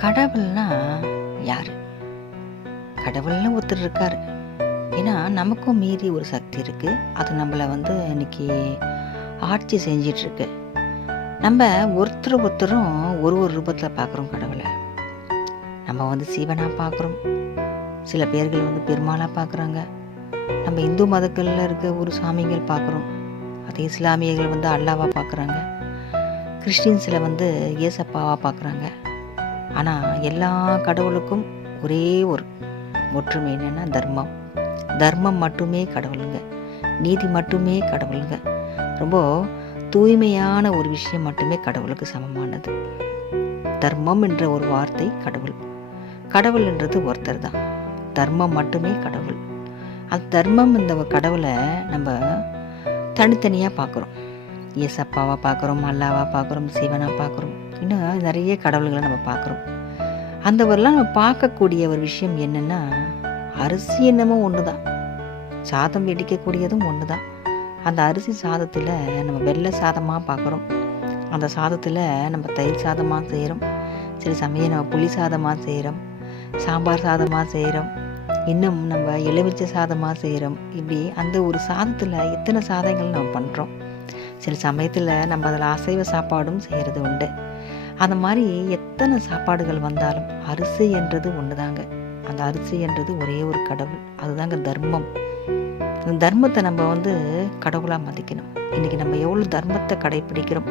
கடவுள்னா யாரு? கடவுள்னு ஒருத்தர் இருக்காரு. ஏன்னா, நமக்கும் மீறி ஒரு சக்தி இருக்கு. அது நம்மள இன்னைக்கு ஆட்சி செஞ்சிட்ருக்கு. நம்ம ஒருத்தரும் ஒரு ஒரு ரூபத்தில் பார்க்குறோம் கடவுளை. நம்ம சிவனா பார்க்குறோம். சில பேர்கள் பெருமாளாக பார்க்குறாங்க. நம்ம இந்து மதங்களில் இருக்க ஒரு சாமிகள் பார்க்குறோம். அதே இஸ்லாமியர்கள் அல்லாவாக பார்க்குறாங்க. கிறிஸ்டின்ஸில் ஏசப்பாவாக பார்க்குறாங்க. ஆனால் எல்லா கடவுளுக்கும் ஒரே ஒரு ஒற்றுமை என்னென்னா தர்மம். தர்மம் மட்டுமே கடவுளுங்க. நீதி மட்டுமே கடவுளுங்க. ரொம்ப தூய்மையான ஒரு விஷயம் மட்டுமே கடவுளுக்கு சமமானது. தர்மம் என்ற ஒரு வார்த்தை கடவுள். கடவுள் என்றது ஒருத்தர் தான். தர்மம் மட்டுமே கடவுள். அந்த தர்மம் இந்த கடவுளை நம்ம தனித்தனியாக பார்க்குறோம். ஏசப்பாவாக பார்க்குறோம், அல்லாவாக பார்க்குறோம், சிவனாக பார்க்குறோம், இன்னும் நிறைய கடவுள்களை நம்ம பார்க்குறோம். அந்த வரலாம் நம்ம பார்க்கக்கூடிய ஒரு விஷயம் என்னென்னா, அரிசி என்னமோ ஒன்று தான், சாதம் வெடிக்கக்கூடியதும் ஒன்று தான். அந்த அரிசி சாதத்தில் நம்ம வெள்ளை சாதமாக பார்க்குறோம். அந்த சாதத்தில் நம்ம தயிர் சாதமாக செய்கிறோம். சில சமயம் நம்ம புளி சாதமாக செய்கிறோம், சாம்பார் சாதமாக செய்கிறோம், இன்னும் நம்ம எலுமிச்சை சாதமாக செய்கிறோம். இப்படி அந்த ஒரு சாதத்தில் எத்தனை சாதங்கள் நம்ம பண்ணுறோம். சில சமயத்தில் நம்ம அதில் அசைவ சாப்பாடும் செய்கிறது உண்டு. அந்த மாதிரி எத்தனை சாப்பாடுகள் வந்தாலும் அரிசி என்றது ஒன்று தாங்க. அந்த அரிசி என்றது ஒரே ஒரு கடவுள். அதுதாங்க தர்மம். அந்த தர்மத்தை நம்ம கடவுளாக மதிக்கணும். இன்றைக்கி நம்ம எவ்வளோ தர்மத்தை கடைப்பிடிக்கிறோம்,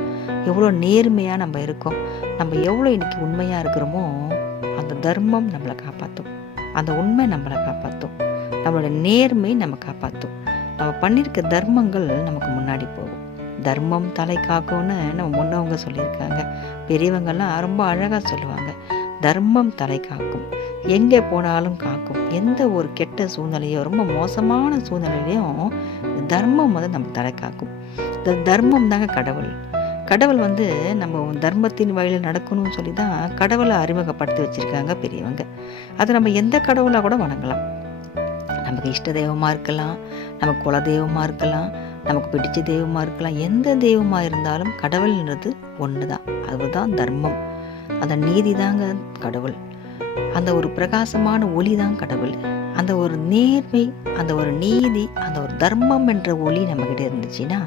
எவ்வளோ நேர்மையாக நம்ம இருக்கோம், நம்ம எவ்வளோ இன்றைக்கி உண்மையாக இருக்கிறோமோ அந்த தர்மம் நம்மளை காப்பாற்றும். அந்த உண்மை நம்மளை காப்பாற்றும். நம்மளோட நேர்மை நம்ம காப்பாற்றும். நம்ம பண்ணியிருக்க தர்மங்கள் நமக்கு முன்னாடி போகும். தர்மம் தலை காக்கும்னு நம்ம முன்னவங்க சொல்லியிருக்காங்க. பெரியவங்கள்லாம் ரொம்ப அழகாக சொல்லுவாங்க. தர்மம் தலை காக்கும், எங்கே போனாலும் காக்கும். எந்த ஒரு கெட்ட சூழ்நிலையோ ரொம்ப மோசமான சூழ்நிலையிலையும் தர்மம் நம்ம தலை காக்கும். இந்த தர்மம் தாங்க கடவுள். கடவுள் நம்ம தர்மத்தின் வழியில் நடக்கணும்னு சொல்லி தான் கடவுளை அறிமுகப்படுத்தி வச்சுருக்காங்க பெரியவங்க. அதை நம்ம எந்த கடவுளாக கூட வணங்கலாம். நமக்கு இஷ்ட தெய்வமாக இருக்கலாம், நமக்கு குல தெய்வமாக இருக்கலாம், நமக்கு பிடிச்ச தெய்வமாக இருக்கலாம். எந்த தெய்வமாக இருந்தாலும் கடவுள்ன்றது ஒன்று தான். அதுதான் தர்மம். அந்த நீதி தாங்க கடவுள். அந்த ஒரு பிரகாசமான ஒளி தான் கடவுள். அந்த ஒரு நேர்மை, அந்த ஒரு நீதி, அந்த ஒரு தர்மம் என்ற ஒளி நம்மக்கிட்ட இருந்துச்சுன்னா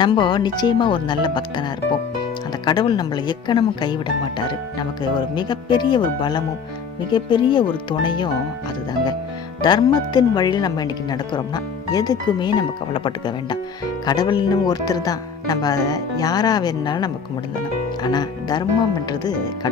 நம்ம நிச்சயமாக ஒரு நல்ல பக்தனாக இருப்போம். அந்த கடவுள் நம்மளை எக்கணமும் கைவிட மாட்டார். நமக்கு ஒரு மிகப்பெரிய ஒரு பலமும் மிகப்பெரிய ஒரு துணையும் அதுதாங்க. தர்மத்தின் வழியில் நம்ம இன்றைக்கி நடக்கிறோம்னா எதுக்குமே நம்ம கவலைப்பட்டுக்க வேண்டாம். கடவுள் இன்னும் ஒருத்தர் தான். நம்ம அதை யாராக வேணுனாலும் நம்ம கும்பிடலாம். ஆனால் தர்மம்ன்றது